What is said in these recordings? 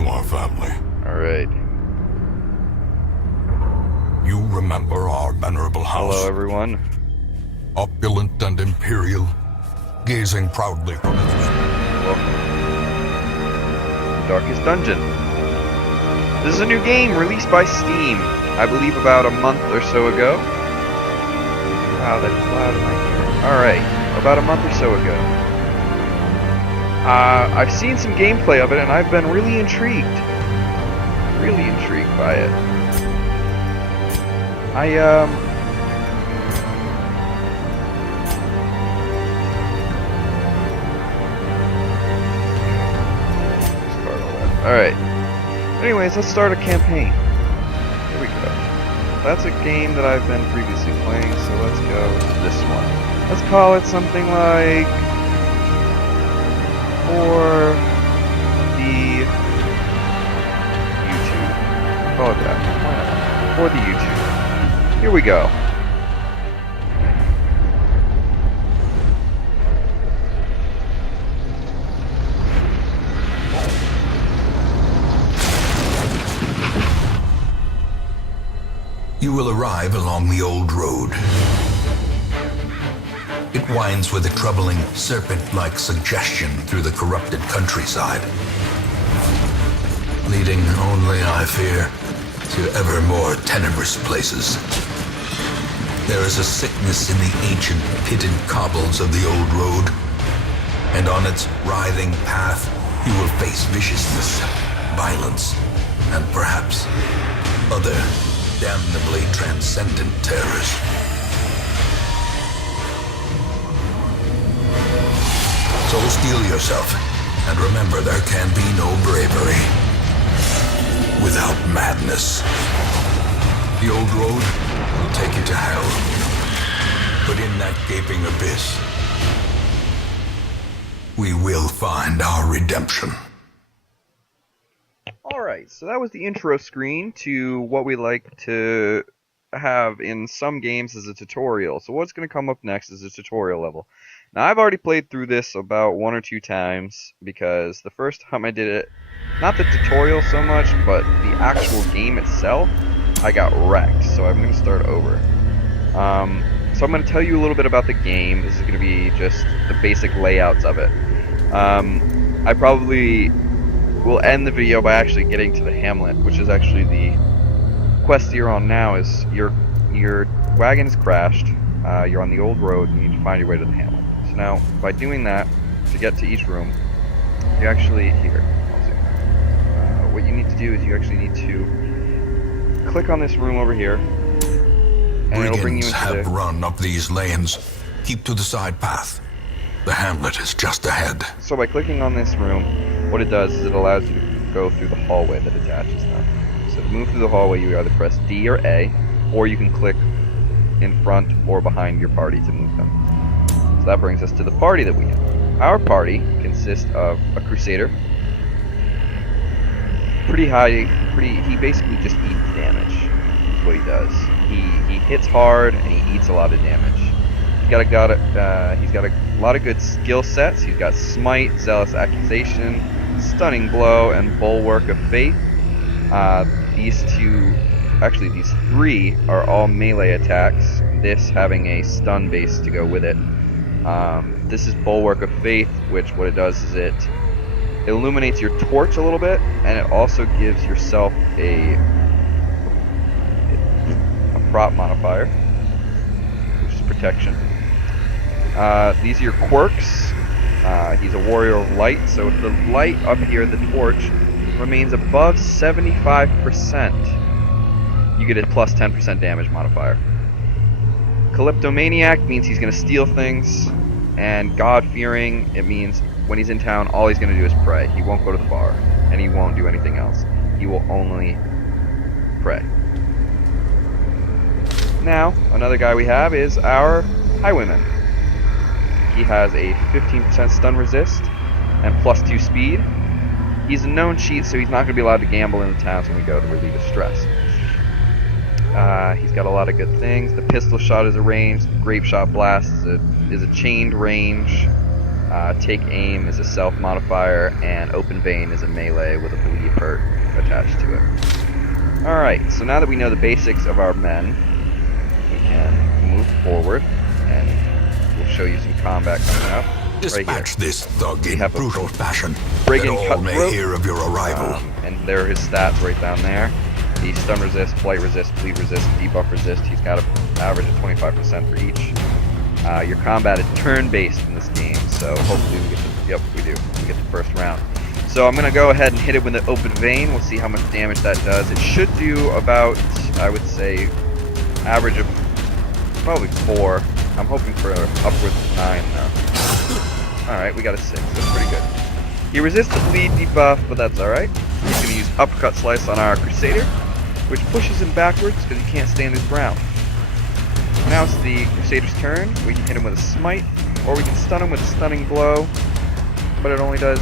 to our family. Alright. You remember our venerable house? Hello, everyone. Opulent and imperial, gazing proudly from its... Welcome. Darkest Dungeon. This is a new game released by Steam, I believe about a month or so ago. Wow, that is loud in my ear. Alright, about a month or so ago. I've seen some gameplay of it, and I've been really intrigued. Really intrigued by it. Alright. Anyways, let's start a campaign. Here we go. That's a game that I've been previously playing, so let's go to this one. Let's call it something like... For the YouTube. Call it that. Why not? For the YouTube. Here we go. You will arrive along the old road. It winds with a troubling, serpent-like suggestion through the corrupted countryside, leading only, I fear, to ever more tenebrous places. There is a sickness in the ancient pitted cobbles of the old road, and on its writhing path you will face viciousness, violence, and perhaps other damnably transcendent terrors. So steel yourself, and remember there can be no bravery without madness. The old road will take you to hell, but in that gaping abyss, we will find our redemption. Alright, so that was the intro screen to what we like to have in some games as a tutorial. So what's going to come up next is a tutorial level. Now, I've already played through this about 1 or 2 times, because the first time I did it, not the tutorial so much, but the actual game itself, I got wrecked, so I'm going to start over. So I'm going to tell you a little bit about the game. This is going to be just the basic layouts of it. I probably will end the video by actually getting to the hamlet, which is actually the quest you're on now. Is your wagon is crashed, you're on the old road, and you need to find your way to the hamlet. So now, by doing that, to get to each room, you actually, what you need to do is you actually need to click on this room over here, and it'll bring you into have run up these lanes. Keep to the side path. The hamlet is just ahead. So by clicking on this room, what it does is it allows you to go through the hallway that attaches them. So to move through the hallway, you either press D or A, or you can click in front or behind your party to move them. So that brings us to the party that we have. Our party consists of a crusader, he basically just eats damage, is what he does. He hits hard and he eats a lot of damage. He's got a lot of good skill sets. He's got Smite, Zealous Accusation, Stunning Blow, and Bulwark of Faith. These 3 are all melee attacks, this having a stun base to go with it. This is Bulwark of Faith, which what it does is it illuminates your torch a little bit, and it also gives yourself a prop modifier, which is protection. These are your quirks. He's a warrior of light, so if the light up here, the torch, remains above 75%, you get a plus 10% damage modifier. Kleptomaniac means he's going to steal things, and God-fearing, it means when he's in town, all he's going to do is pray. He won't go to the bar, and he won't do anything else. He will only pray. Now, another guy we have is our Highwayman. He has a 15% stun resist and plus 2 speed. He's a known cheat, so he's not going to be allowed to gamble in the towns when we go to relieve his stress. He's got a lot of good things. The pistol shot is a range. The grape shot blast is a chained range. Take aim is a self modifier, and open vein is a melee with a bleed hurt attached to it. Alright, so now that we know the basics of our men, we can move forward, and we'll show you some combat coming up. Dispatch this thug in have a brutal fashion, that brigand all may cutthroat. hear of your arrival. And there are his stats right down there. He stun resist, blight resist, bleed resist, debuff resist. He's got an average of 25% for each. Your combat is turn-based in this game, so hopefully we get the, yep, we do. We get the first round. So I'm gonna go ahead and hit it with an open vein. We'll see how much damage that does. It should do about, I would say, average of probably 4. I'm hoping for upwards of 9 though. Alright, we got a 6. That's pretty good. He resists the bleed debuff, but that's alright. He's going to use Uppercut Slice on our Crusader, which pushes him backwards because he can't stand his ground. Now it's the Crusader's turn. We can hit him with a Smite, or we can stun him with a Stunning Blow, but it only does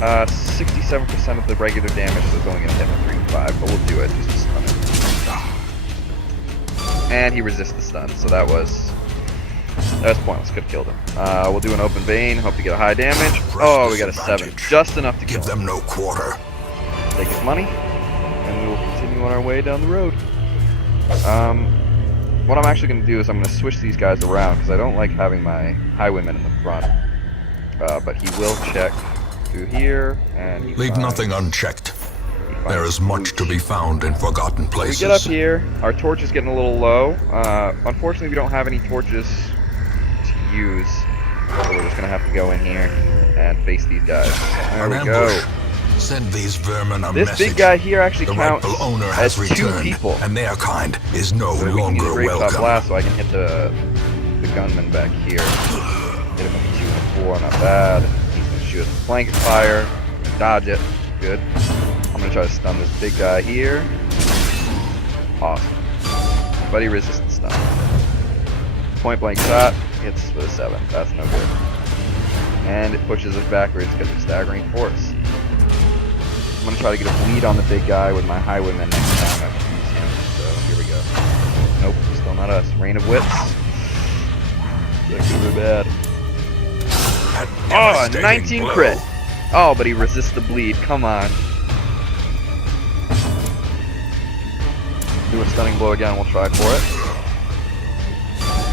67% of the regular damage, so it's only going to hit him 3 and 5, but we'll do it just to stun him. And he resists the stun, so that was pointless. Could have killed him. We'll do an open vein. Hope to get a high damage. Oh, we got a 7. Just enough to kill him. Give them no quarter. Take his money, and we will continue on our way down the road. What I'm actually going to do is I'm going to switch these guys around, because I don't like having my highwaymen in the front. But he will check through here, and he Leave finds, nothing unchecked. he finds There is much to be found in forgotten we places. get up here. Our torch is getting a little low. Unfortunately, we don't have any torches to use, so we're just gonna have to go in here and face these guys. There we go. Send these vermin a This message. big guy here actually The counts rightful owner as has 2 returned, people. and their kind is no So we can use longer a Great Shot welcome. Blast, so I can hit the gunman back here. Hit him with 2 and 4, not bad. He's gonna shoot us with blanket fire. Dodge it. Good. I'm gonna try to stun this big guy here. Awesome. But he resists the stun. Point blank shot. Hits with a 7. That's no good. And it pushes us backwards because of staggering force. I'm gonna try to get a bleed on the big guy with my highwayman next time I use him. So here we go. Nope, still not us. Rain of Wits. That could be bad. Oh, a 19 crit. Oh, but he resists the bleed. Come on. Do a stunning blow again. We'll try for it.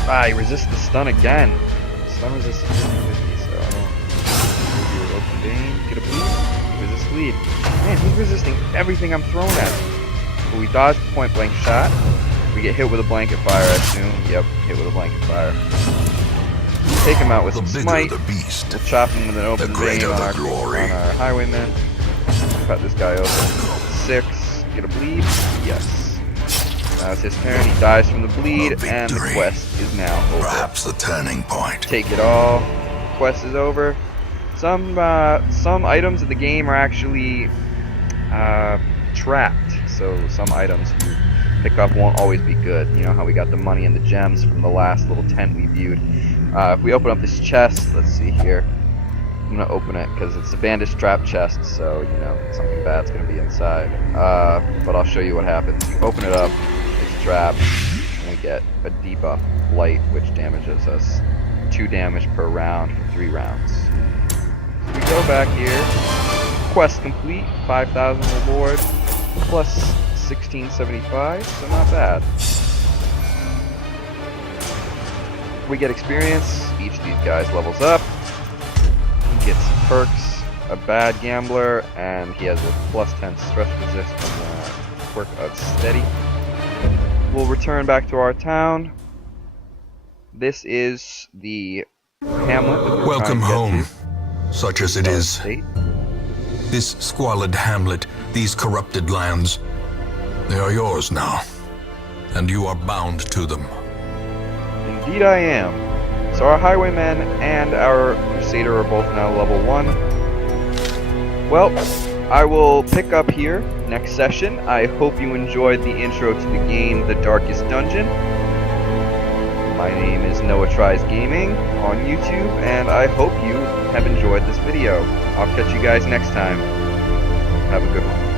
Ah, he resists the stun again. Stun resistance 50, so I don't. Do an open vein. Get a bleed. Resist bleed. Man, he's resisting everything I'm throwing at him. But we dodge the point blank shot. We get hit with a blanket fire, I assume. Yep, hit with a blanket fire. Take him out with The some bigger smite. the beast, We'll chop him with an open the vein greater on the our glory. highwayman. Cut this guy open. 6. Get a bleed. Yes. Now it's his turn. He dies from the bleed, and the victory. quest is now over. Perhaps the turning point. Take it all. Quest is over. Some items in the game are actually trapped. So some items you pick up won't always be good. You know how we got the money and the gems from the last little tent we viewed. If we open up this chest, let's see here. I'm gonna open it because it's a bandage trap chest, so you know something bad's gonna be inside. But I'll show you what happens. You open it up, it's trapped, and we get a debuff blight, which damages us 2 damage per round for 3 rounds. So we go back here. Quest complete, 5,000 reward, plus 1675, so not bad. We get experience. Each of these guys levels up. He gets perks, a bad gambler, and he has a plus 10 stress resist from the quirk of steady. We'll return back to our town. This is the hamlet that we're Welcome trying to home, get such as to. it is. State. This squalid hamlet, these corrupted lands, they are yours now, and you are bound to them. Indeed I am. So our highwayman and our crusader are both now level 1. Well, I will pick up here next session. I hope you enjoyed the intro to the game The Darkest Dungeon. My name is Noah Tries Gaming on YouTube, and I hope you have enjoyed this video. I'll catch you guys next time. Have a good one.